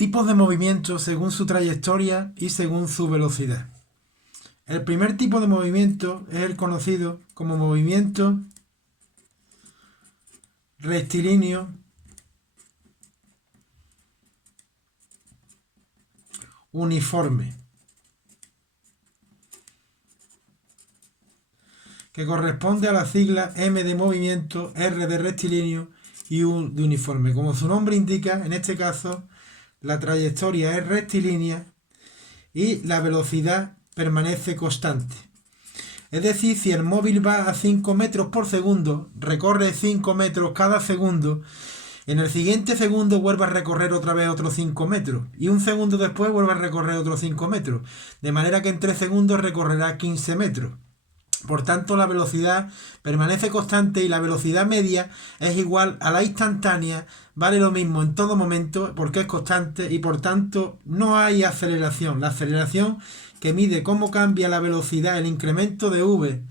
Tipos de movimiento según su trayectoria y según su velocidad. El primer tipo de movimiento es el conocido como movimiento rectilíneo uniforme, que corresponde a la sigla M de movimiento, R de rectilíneo y U de uniforme. Como su nombre indica, en este caso la trayectoria es rectilínea y la velocidad permanece constante. Es decir, si el móvil va a 5 metros por segundo, recorre 5 metros cada segundo, en el siguiente segundo vuelve a recorrer otra vez otros 5 metros y un segundo después vuelve a recorrer otros 5 metros, de manera que en 3 segundos recorrerá 15 metros. Por tanto, la velocidad permanece constante y la velocidad media es igual a la instantánea, vale lo mismo en todo momento porque es constante y por tanto no hay aceleración. La aceleración que mide cómo cambia la velocidad, el incremento de v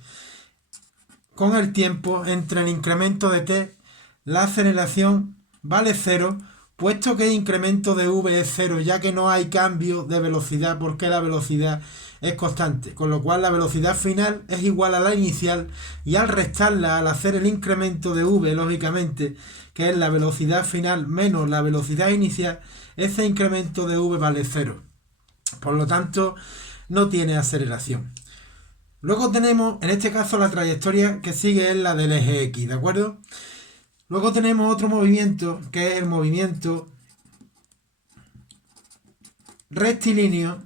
con el tiempo entre el incremento de t, la aceleración vale cero, puesto que el incremento de v es cero, ya que no hay cambio de velocidad porque la velocidad es constante, con lo cual la velocidad final es igual a la inicial y al restarla, al hacer el incremento de v, lógicamente, que es la velocidad final menos la velocidad inicial, ese incremento de v vale cero. Por lo tanto, no tiene aceleración. Luego tenemos, en este caso, la trayectoria que sigue es la del eje X, ¿de acuerdo? Luego tenemos otro movimiento, que es el movimiento rectilíneo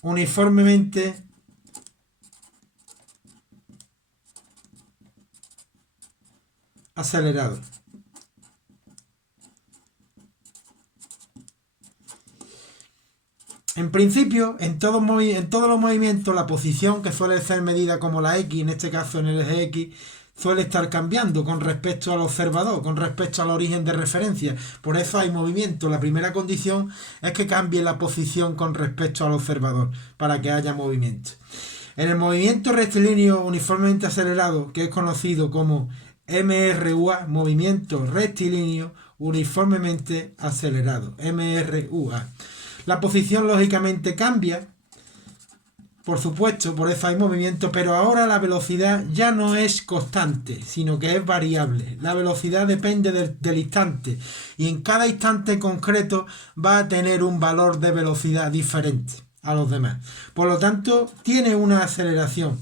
uniformemente acelerado. En principio, en todos los movimientos, la posición que suele ser medida como la X, en este caso en el eje X, suele estar cambiando con respecto al observador, con respecto al origen de referencia. Por eso hay movimiento. La primera condición es que cambie la posición con respecto al observador, para que haya movimiento. En el movimiento rectilíneo uniformemente acelerado, que es conocido como MRUA, movimiento rectilíneo uniformemente acelerado, MRUA. La posición lógicamente cambia, por supuesto, por eso hay movimiento, pero ahora la velocidad ya no es constante, sino que es variable. La velocidad depende del instante y en cada instante concreto va a tener un valor de velocidad diferente a los demás. Por lo tanto, tiene una aceleración.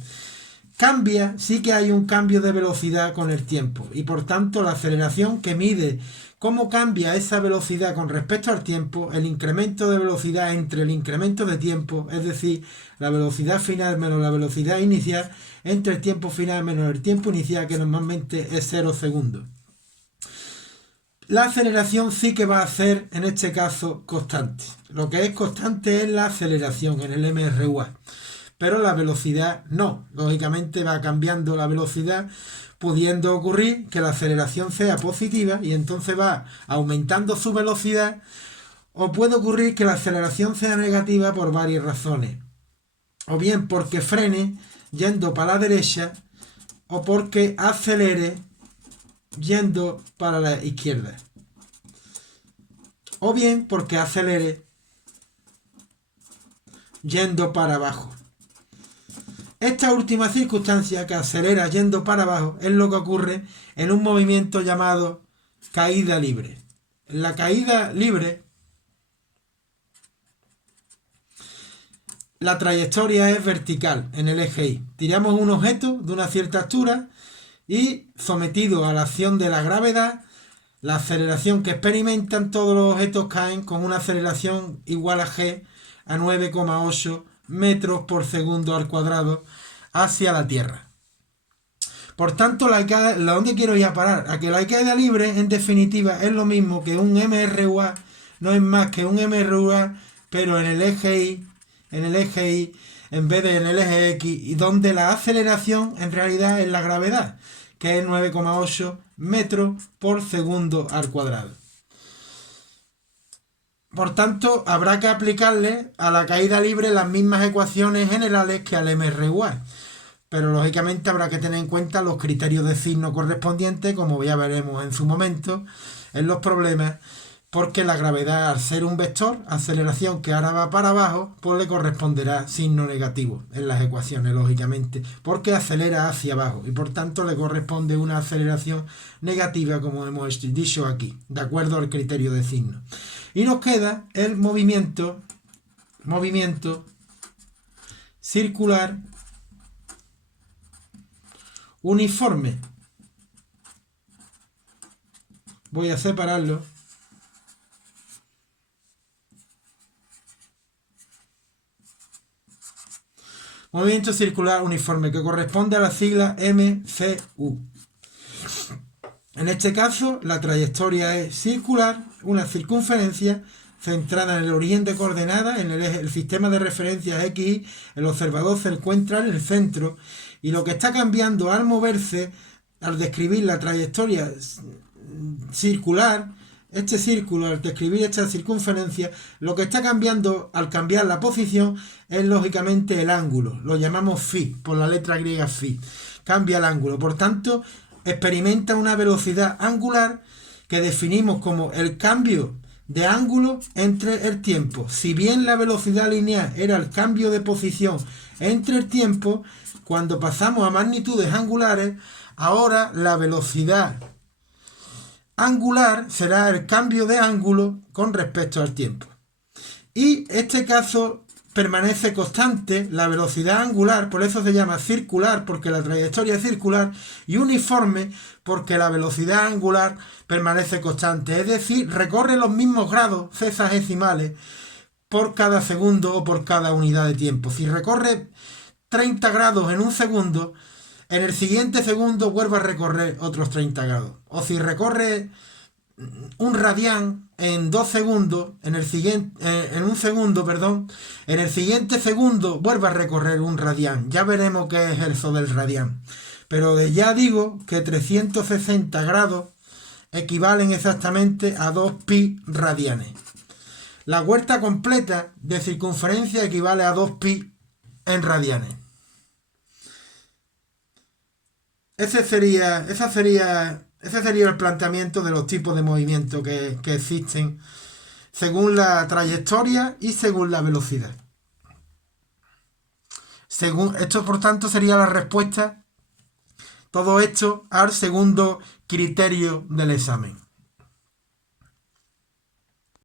Cambia, sí que hay un cambio de velocidad con el tiempo y por tanto la aceleración que mide cómo cambia esa velocidad con respecto al tiempo, el incremento de velocidad entre el incremento de tiempo, es decir, la velocidad final menos la velocidad inicial, entre el tiempo final menos el tiempo inicial, que normalmente es 0 segundos. La aceleración sí que va a ser, en este caso, constante. Lo que es constante es la aceleración en el MRUA. Pero la velocidad no. Lógicamente va cambiando la velocidad, pudiendo ocurrir que la aceleración sea positiva y entonces va aumentando su velocidad, o puede ocurrir que la aceleración sea negativa por varias razones. O bien porque frene yendo para la derecha, o porque acelere yendo para la izquierda. O bien porque acelere yendo para abajo. Esta última circunstancia, que acelera yendo para abajo, es lo que ocurre en un movimiento llamado caída libre. En la caída libre, la trayectoria es vertical en el eje Y. Tiramos un objeto de una cierta altura y, sometido a la acción de la gravedad, la aceleración que experimentan todos los objetos caen con una aceleración igual a g a 9,8 metros por segundo al cuadrado hacia la Tierra. Por tanto, ¿dónde quiero ir a parar? A que la caída libre, en definitiva, es lo mismo que un MRUA, no es más que un MRUA, pero en el eje Y, en vez de en el eje X, y donde la aceleración en realidad es la gravedad, que es 9,8 metros por segundo al cuadrado. Por tanto, habrá que aplicarle a la caída libre las mismas ecuaciones generales que al MRUA. pero lógicamente habrá que tener en cuenta los criterios de signo correspondientes, como ya veremos en su momento, en los problemas, porque la gravedad, al ser un vector, aceleración que ahora va para abajo, pues le corresponderá signo negativo en las ecuaciones, lógicamente, porque acelera hacia abajo y por tanto le corresponde una aceleración negativa, como hemos dicho aquí, de acuerdo al criterio de signo. Y nos queda el movimiento circular uniforme. Voy a separarlo. Movimiento circular uniforme, que corresponde a la sigla MCU. En este caso, la trayectoria es circular, una circunferencia centrada en el origen de coordenadas, en el sistema de referencias X, el observador se encuentra en el centro, y lo que está cambiando al moverse, al describir la trayectoria circular, este círculo, al describir esta circunferencia, lo que está cambiando al cambiar la posición es lógicamente el ángulo. Lo llamamos phi, por la letra griega phi. Cambia el ángulo. Por tanto, experimenta una velocidad angular que definimos como el cambio de ángulo entre el tiempo. Si bien la velocidad lineal era el cambio de posición entre el tiempo, cuando pasamos a magnitudes angulares, ahora la velocidad angular será el cambio de ángulo con respecto al tiempo. Y este caso permanece constante, la velocidad angular, por eso se llama circular, porque la trayectoria es circular, y uniforme, porque la velocidad angular permanece constante. Es decir, recorre los mismos grados sexagesimales por cada segundo o por cada unidad de tiempo. Si recorre 30 grados en un segundo, en el siguiente segundo vuelve a recorrer otros 30 grados. O si recorre un radián en 2 segundos, en un segundo, en el siguiente segundo vuelve a recorrer un radián. Ya veremos qué es eso del radián. Pero ya digo que 360 grados equivalen exactamente a 2 pi radianes. La vuelta completa de circunferencia equivale a 2 pi en radianes. Ese sería el planteamiento de los tipos de movimiento que existen según la trayectoria y según la velocidad. Esto, por tanto, sería la respuesta, todo esto, al segundo criterio del examen.